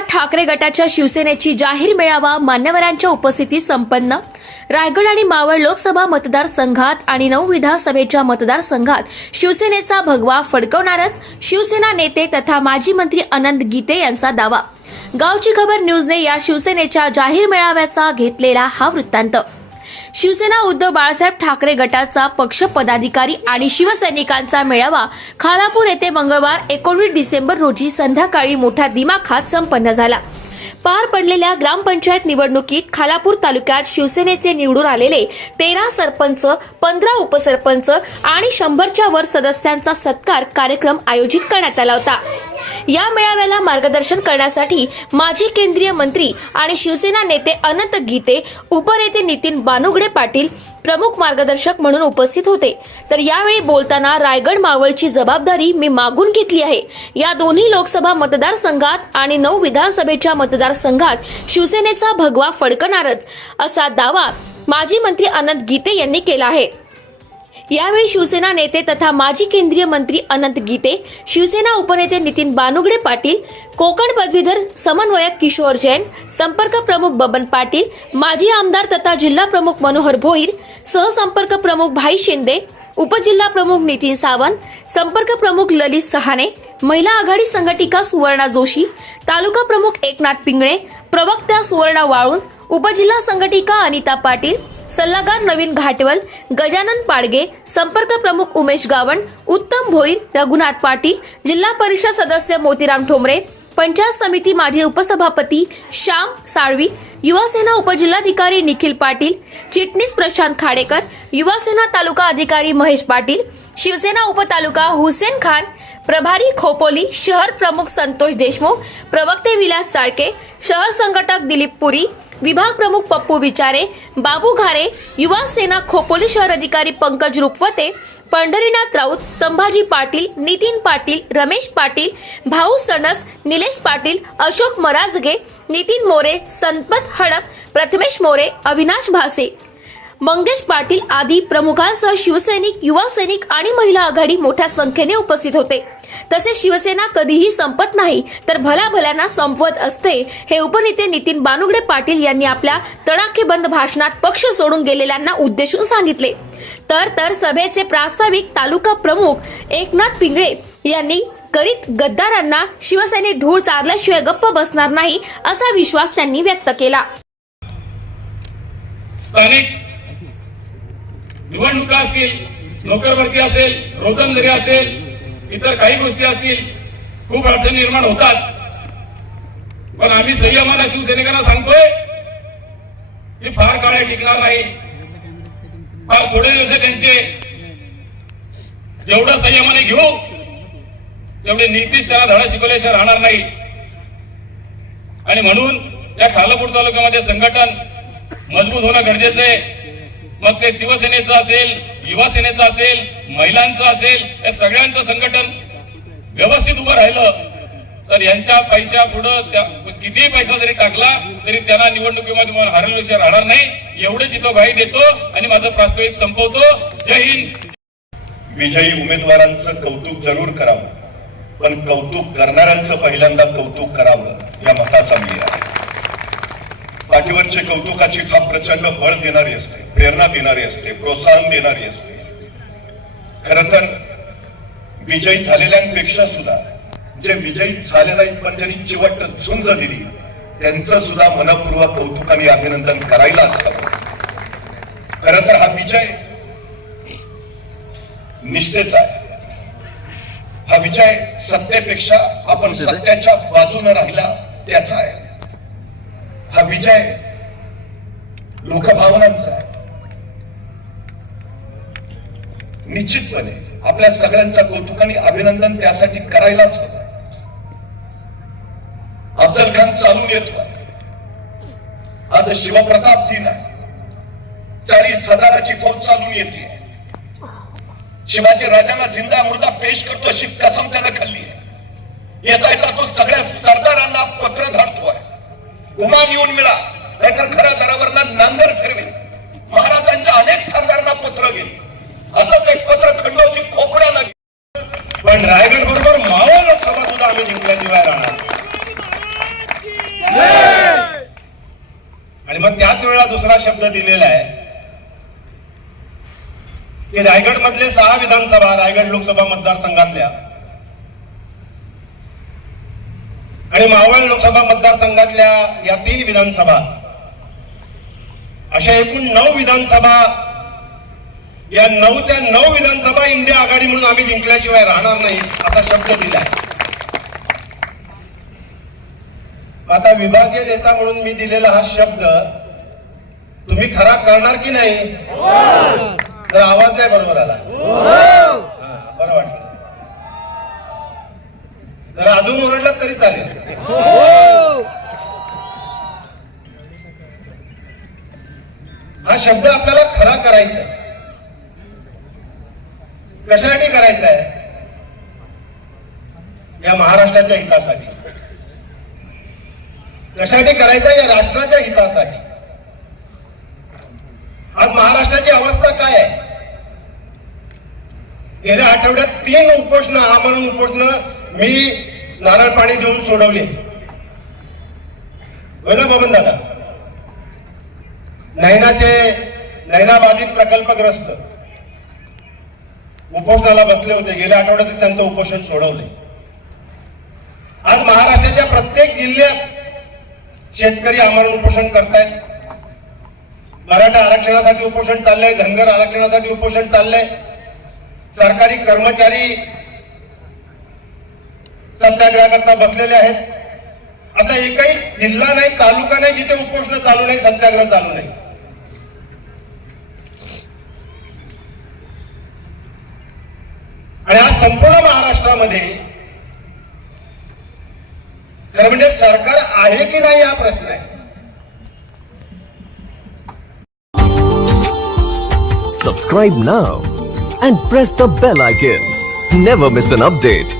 राज्यात ठाकरे गटाच्या शिवसेनेची जाहीर मेळावा मान्यवरांच्या उपस्थितीत संपन्न. रायगड आणि मावळ लोकसभा मतदारसंघात आणि नऊ विधानसभेच्या मतदारसंघात शिवसेनेचा भगवा फडकवणारच शिवसेना नेते तथा माजी मंत्री अनंत गीते यांचा दावा. गावची खबर न्यूजने या शिवसेनेच्या जाहीर मेळाव्याचा घेतलेला हा वृत्तांत. शिवसेना उद्धव बाळासाहेब ठाकरे गटाचा पक्ष पदाधिकारी आणि शिवसैनिकांचा मेळावा खालापूर येथे मंगळवार एकोणीस डिसेंबर रोजी संध्याकाळी मोठ्या दिमाखात संपन्न झाला. पार पडलेल्या ग्रामपंचायत निवडणुकीत खालापूर तालुक्यात शिवसेनेचे निवडून आलेले तेरा सरपंच पंधरा उपसरपंच आणि शंभरच्या वर सदस्यांचा सत्कार कार्यक्रम आयोजित करण्यात आला होता. या मेळाव्याला मार्गदर्शन करण्यासाठी माजी केंद्रीय मंत्री आणि शिवसेना नेते अनंत गीते उपनेते नितीन बानुगडे पाटील प्रमुख मार्गदर्शक म्हणून उपस्थित होते. तर यावेळी बोलताना रायगड मावळची जबाबदारी मी मागून घेतली आहे. या दोन्ही लोकसभा मतदारसंघात आणि नऊ विधानसभेच्या मतदारसंघात शिवसेनेचा भगवा फडकणारच असा दावा माजी मंत्री अनंत गीते यांनी केला आहे. यावेळी शिवसेना नेते तथा माजी केंद्रीय मंत्री अनंत गीते शिवसेना उपनेते नितीन बानुगडे पाटील कोकण पदवीधर समन्वयक किशोर जैन संपर्क प्रमुख बबन पाटील माजी आमदार तथा जिल्हा प्रमुख मनोहर भोईर सहसंपर्क प्रमुख भाई शिंदे उपजिल्हा प्रमुख नितीन सावंत संपर्क प्रमुख ललित सहाने महिला आघाडी संघटिका सुवर्णा जोशी तालुका प्रमुख एकनाथ पिंगळे प्रवक्त्या सुवर्णा वाळुंज उपजिल्हा संघटिका अनिता पाटील सल्लागार नवीन घाटवल गजानन पाडगे संपर्क प्रमुख उमेश गावण उत्तम भोईर रघुनाथ पाटील जिल्हा परिषद सदस्य मोतीराम ठोंबरे पंचायत समिती माजी उपसभापती श्याम साळवी युवासेना उपजिल्हाधिकारी निखिल पाटील चिटणीस प्रशांत खाडेकर युवासेना तालुका अधिकारी महेश पाटील शिवसेना उपतालुका हुसेन खान प्रभारी खोपोली शहर प्रमुख संतोष देशमुख प्रवक्ते विलास साळके शहर संघटक दिलीप पुरी विभाग प्रमुख पप्पू विचारे बाबू घारे युवा सेना खोपोली शहर अधिकारी पंकज रुपवते पंढरीनाथ राऊत संभाजी पाटील नितीन पाटील रमेश पाटील भाऊ सणस निलेश पाटील अशोक मराजगे नितीन मोरे संपत हडप प्रथमेश मोरे अविनाश भासे. मंगेश पाटील आदी प्रमुखांसह शिवसैनिक युवा सैनिक आणि महिला आघाडी मोठ्या संख्येने उपस्थित होते. तसेच शिवसेना कधीही संपत नाही. तर भला भल्यांना संपवत असते हे उपनेते नितीन बानुगडे पाटील यांनी आपल्या तडाखेबंद भाषणात पक्ष सोडून गेलेल्यांना उद्देशून सांगितले. तर तर सभेचे प्रास्ताविक तालुका प्रमुख एकनाथ पिंगळे यांनी करीत गद्दारांना शिवसेनेत धूळ चारल्याशिवाय गप्प बसणार नाही असा विश्वास त्यांनी व्यक्त केला. स्थानिक निवडणुका असतील नोकरभरती असेल रोजंदारी असेल इतर काही गोष्टी असतील खूप अडचणी निर्माण होतात. पण आम्ही संयमाला शिवसैनिकांना सांगतोय की फार काळे टिकणार नाही. फार थोडे दिवस त्यांचे जेवढं संयमाने घेऊ तेवढे नीतीच त्याला धडा शिकवल्याशिवाय राहणार नाही. आणि म्हणून या खालापूर तालुक्यामध्ये संघटन मजबूत होणं गरजेचं आहे. मग ते शिवसेनेचं असेल युवा सेनेचं असेल महिलांचं असेल या सगळ्यांचं संघटन व्यवस्थित उभं राहिलं तर यांच्या पैशा पुढं त्या- कितीही पैसा जरी टाकला तरी त्यांना निवडणुकीमध्ये हरवल्याशिवाय राहणार नाही. एवढे जिथं घाई देतो आणि माझं प्रास्ताविक संपवतो. जय हिंद. विजयी उमेदवारांचं कौतुक जरूर करावं पण कौतुक करणाऱ्यांचं पहिल्यांदा कौतुक करावं या मताचा मी आहे. पाठीवरचे कौतुकाची थाप प्रचंड बळ देणारी असते. प्रेरणा देणारी असते प्रोत्साहन देणारी असते. खर तर विजयी झालेल्यांपेक्षा सुद्धा जे विजयी झाले नाहीत पण ज्यांनी चिवट झुंज दिली त्यांचं सुद्धा मनपूर्वक कौतुक आणि अभिनंदन करायलाच हवं. खर तर हा विजय निष्ठेचा आहे. हा विजय सत्तेपेक्षा आपण सत्याच्या बाजूने राहिला त्याचा आहे. हा विजय लोकभावनांचा आहे. निश्चितपणे आपल्या सगळ्यांचा कौतुक आणि अभिनंदन त्यासाठी करायलाच हवं. अफजल खान चालून येतो. आता शिवप्रताप दिन आहे. चाळीस हजाराची फौज चालून येते. शिवाजी राजांना जिंदा मुर्दा पेश करतो अशी कसम त्यानं खाल्ली आहे. येता येता तो सगळ्या सरदारांना पत्र धाडतोय गुमान येऊन मिळा. नाहीतर खऱ्या दरावरला नांगर ठरवे महाराजांच्या अनेक सरदारांना पत्र गेली असंच एक पत्र खंडोजी खोपड्याला. पण रायगड बरोबर मावळ लोकसभा सुद्धा आम्ही जिंकल्याशिवाय राहणार आणि मग त्याच वेळेला दुसरा शब्द दिलेला आहे की रायगड मधले सहा विधानसभा रायगड लोकसभा मतदारसंघातल्या आणि मावळ लोकसभा मतदारसंघातल्या या तीन विधानसभा अशा एकूण नऊ विधानसभा या नऊच्या नऊ विधानसभा इंडिया आघाडी म्हणून आम्ही जिंकल्याशिवाय राहणार नाही असा शब्द दिलाय. आता विभागीय नेता म्हणून मी दिलेला हा शब्द तुम्ही खरा करणार की नाही? तर आवाज नाही बरोबर आला. हा बरं वाटलं. जर अजून ओरडलात तरी चालेल. हा शब्द आपल्याला खरा करायचा आहे. कशासाठी करायचंय आहे. या महाराष्ट्राच्या हितासाठी. कशासाठी करायचं या राष्ट्राच्या हितासाठी. आज महाराष्ट्राची अवस्था काय आहे? गेल्या आठवड्यात तीन उपोषण आमरण उपोषण मी नारळ पाणी देऊन सोडवले. बोला ना बबन दादा? नैनाचे नैनाबाधित प्रकल्पग्रस्त. उपोषणाला बसले होते. गेल्या आठवड्यात त्यांचं उपोषण सोडवले. आज महाराष्ट्राच्या प्रत्येक जिल्ह्यात शेतकरी आमरण उपोषण करतायत. मराठा आरक्षणासाठी उपोषण चाललंय धनगर आरक्षणासाठी उपोषण चाललंय. सरकारी कर्मचारी सत्याग्रहाकरता बसलेले आहेत. असा एकही जिल्हा नाही तालुका नाही जिथे उपोषण चालू नाही सत्याग्रह चालू नाही. आणि आज संपूर्ण महाराष्ट्रामध्ये खरं म्हणजे सरकार आहे की नाही हा प्रश्न आहे Subscribe now and press the bell icon. Never miss an update.